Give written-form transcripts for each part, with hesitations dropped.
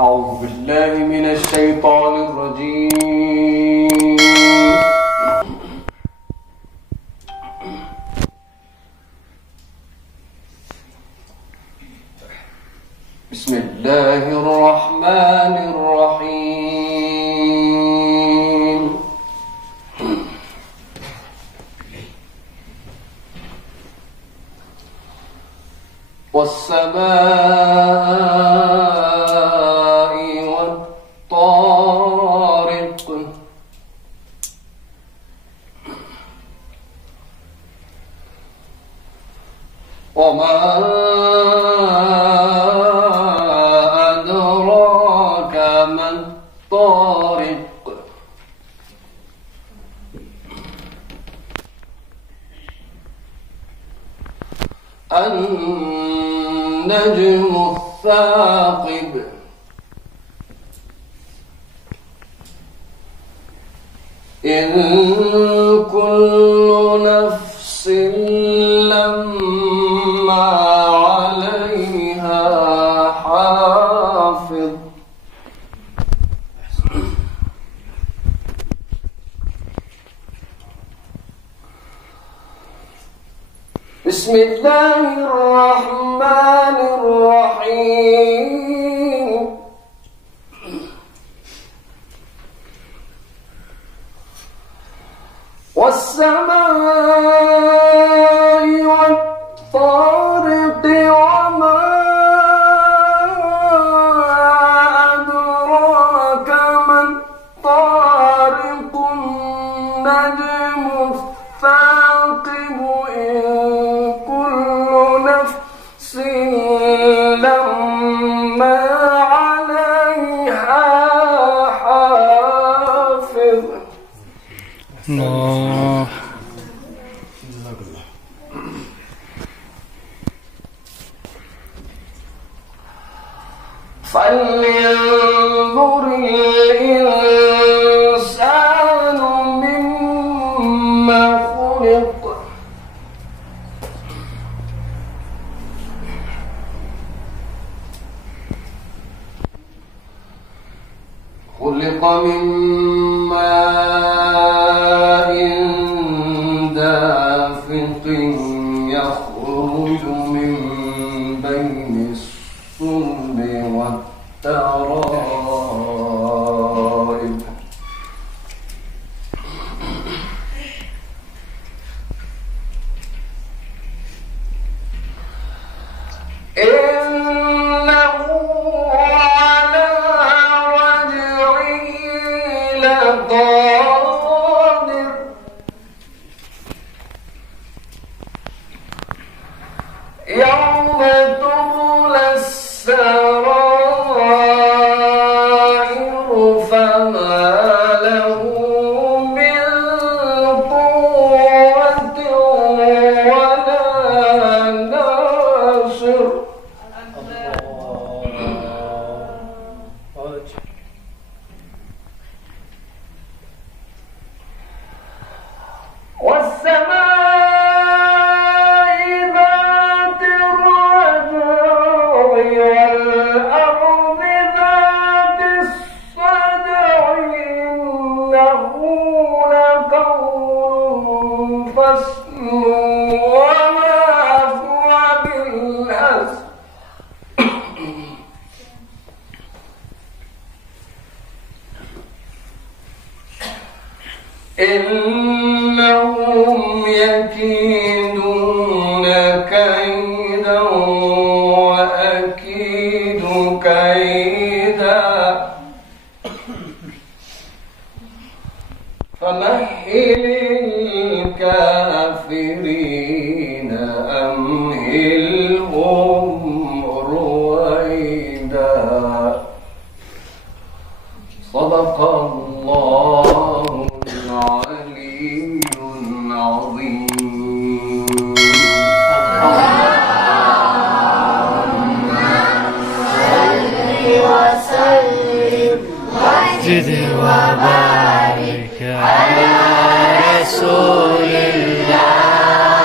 أعوذ بالله من الشيطان الرجيم. بسم الله الرحمن الرحيم. والسماء والطارق وما أدراك ما الطارق النجم الثاقب إن كل نفس لما عليها حافظ بسم الله الرحمن الرحيم. والسماء والطارق وما أدراك ما الطارق النجم الثاقب إن كل نفس لما عليها حافظ. الله. فلينظر الإنسان مما خلق من ماء دافق يخرج من بين الصلب والترائب إنه على رجعه لقادر يوم تبلى السرائر فما له من قوة ولا ناصر. والسماء ذات الرجع والأرض ذات الصدع إنه لقول فصل وما هو بالهزل إنهم يكيدون كيدا وأكيد كيدا فمهل الكافرين أمهلهم رويدا. صدق الله زد وبارك على رسول الله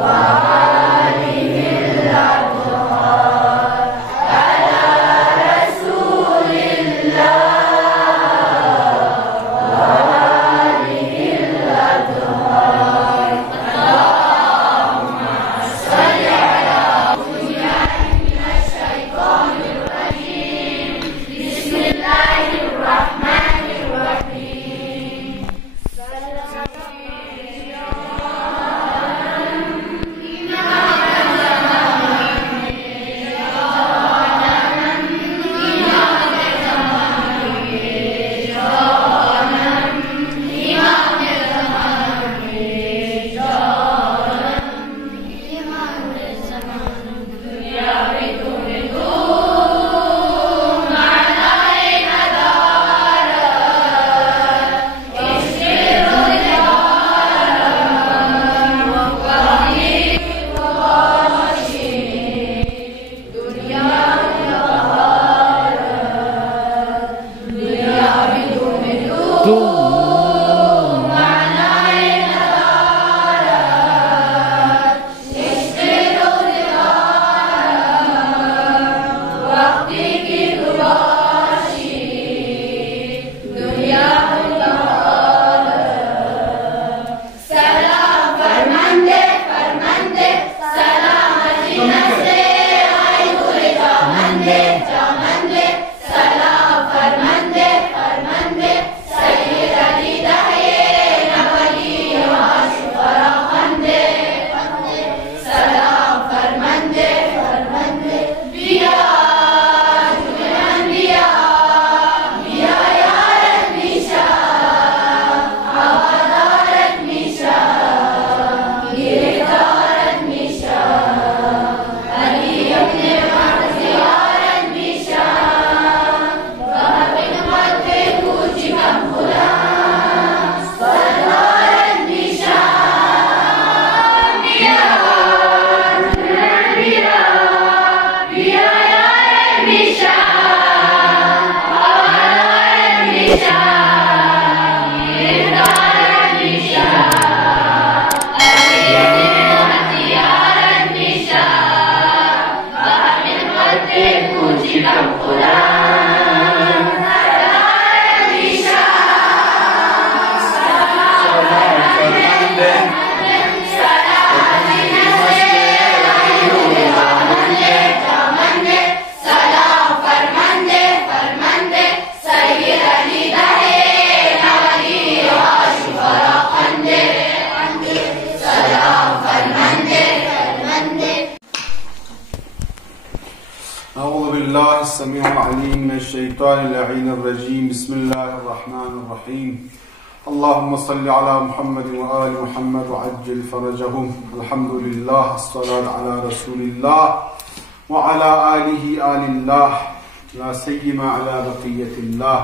وآله الأطهار على رسول الله وآله الأطهار اللهم صل على من الشيطان الرجيم بسم الله الرحمن الرحيم أعوذ بالله السميع العليم من الشيطان اللعين الرجيم بسم الله الرحمن الرحيم اللهم صل على محمد وآل محمد وعجل فرجهم الحمد لله الصلاة على رسول الله وعلى آله آل الله لا سيما على بقية الله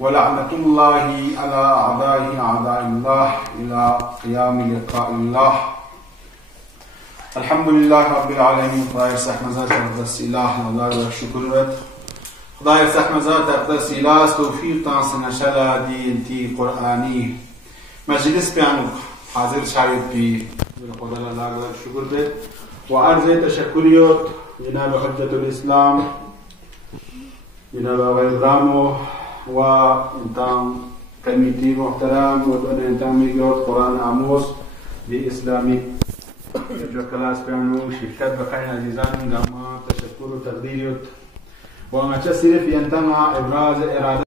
ولعنة الله على أعداء الله إلى قيام لقاء الله Elhamdülillah Rabbil Alemin. Xudaya səhməzə tərqdə silah, nazar və şükür və Xudaya səhməzə tərqdə silah, tevfiq tansına şələ dinti Qur'ani meclis piyanuk hazır şahid bi Xudaya nazar və şükür və ve arz teşekküriyot Cenab-ı Hüccetül İslam Cenab-ı Gayzamo ve intam komiti muhterem ve intam migyot Kur'an amuz bi İslami جو کلاس پیانو شرکت بخیر عزیزان گاما تشکر و تقدیریت و اچھا صرف ینتما ابراز اراده